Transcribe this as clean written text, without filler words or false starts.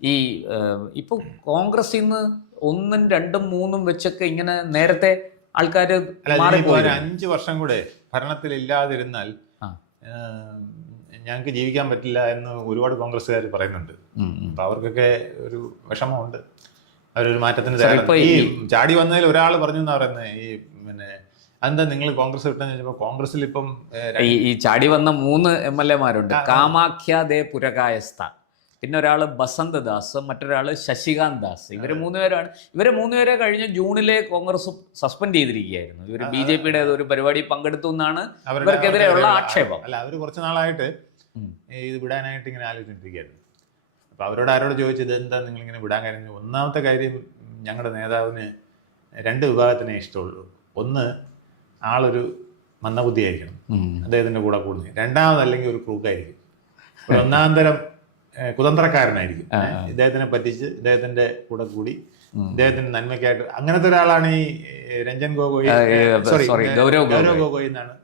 ഈ ഇപ്പോൾ കോൺഗ്രസിൽ നിന്ന് 1, 2, 3 വെച്ചൊക്കെ ഇങ്ങനെ നേരത്തെ ആൾക്കാർ ഒരു 5 വർഷം കൂടെ ഭരണത്തിലില്ലാതിരുന്നാൽ ഞങ്ങൾക്ക് ജീവിക്കാൻ പറ്റില്ല എന്ന് ഒരുപാട് കോൺഗ്രസ്സുകാർ പറയുന്നുണ്ട്. അപ്പൊ അവർക്കൊക്കെ ഒരു വിഷമമുണ്ട്. അവരൊരു മാറ്റത്തിന് ഈ ചാടി വന്നതിൽ ഒരാൾ പറഞ്ഞു എന്നാ പറയുന്നത്, ഈ പിന്നെ അതെന്താ നിങ്ങൾ കോൺഗ്രസ് വിട്ടെന്ന് ചോദിച്ചപ്പോൾ കോൺഗ്രസിൽ ഇപ്പം ഈ ചാടി വന്ന 3 MLA-മാരുണ്ട്. കാമാഖ്യ ദേ പുരകായസ്ഥ, പിന്നെ ഒരാൾ ബസന്ത് ദാസ്, മറ്റൊരാൾ ശശികാന്ത് ദാസ്. ഇവർ 3 പേരാണ്. ഇവരെ 3 പേരെ കഴിഞ്ഞ ജൂണിലെ കോൺഗ്രസ് സസ്പെൻഡ് ചെയ്തിരിക്കുകയായിരുന്നു. ഇവർ BJP-യുടെ ഒരു പരിപാടി പങ്കെടുത്തു എന്നാണ് ഇവർക്കെതിരെയുള്ള ആക്ഷേപം. അല്ല, അവർ കുറച്ച് നാളായിട്ട് ഇത് വിടാനായിട്ട് ഇങ്ങനെ ആലോചിച്ചിരിക്കുകയായിരുന്നു. അപ്പൊ ആരോട് ചോദിച്ചത് എന്താ നിങ്ങളിങ്ങനെ വിടാൻ കാര്യം? ഒന്നാമത്തെ കാര്യം, ഞങ്ങളുടെ നേതാവിന് 2 വിഭാഗത്തിനെ ഇഷ്ടമുള്ളൂ. ഒന്ന്, ആളൊരു മന്ദബുദ്ധിയായിരിക്കണം, അദ്ദേഹത്തിന്റെ കൂടെ കൂടുന്നത്. രണ്ടാമതല്ലെങ്കിൽ ഒരു ക്രൂക്കായിരിക്കും, ഒരു ഒന്നാം തരം കുതന്ത്രക്കാരനായിരിക്കും. ഇദ്ദേഹത്തിനെ പറ്റിച്ച് ഇദ്ദേഹത്തിന്റെ കൂടെ കൂടി ഇദ്ദേഹത്തിന്റെ നന്മയ്ക്കായിട്ട് അങ്ങനത്തെ ഒരാളാണ് ഈ രഞ്ജൻ ഗൊഗോയ്, ഗൗരവ് ഗൊഗോയ് എന്നാണ്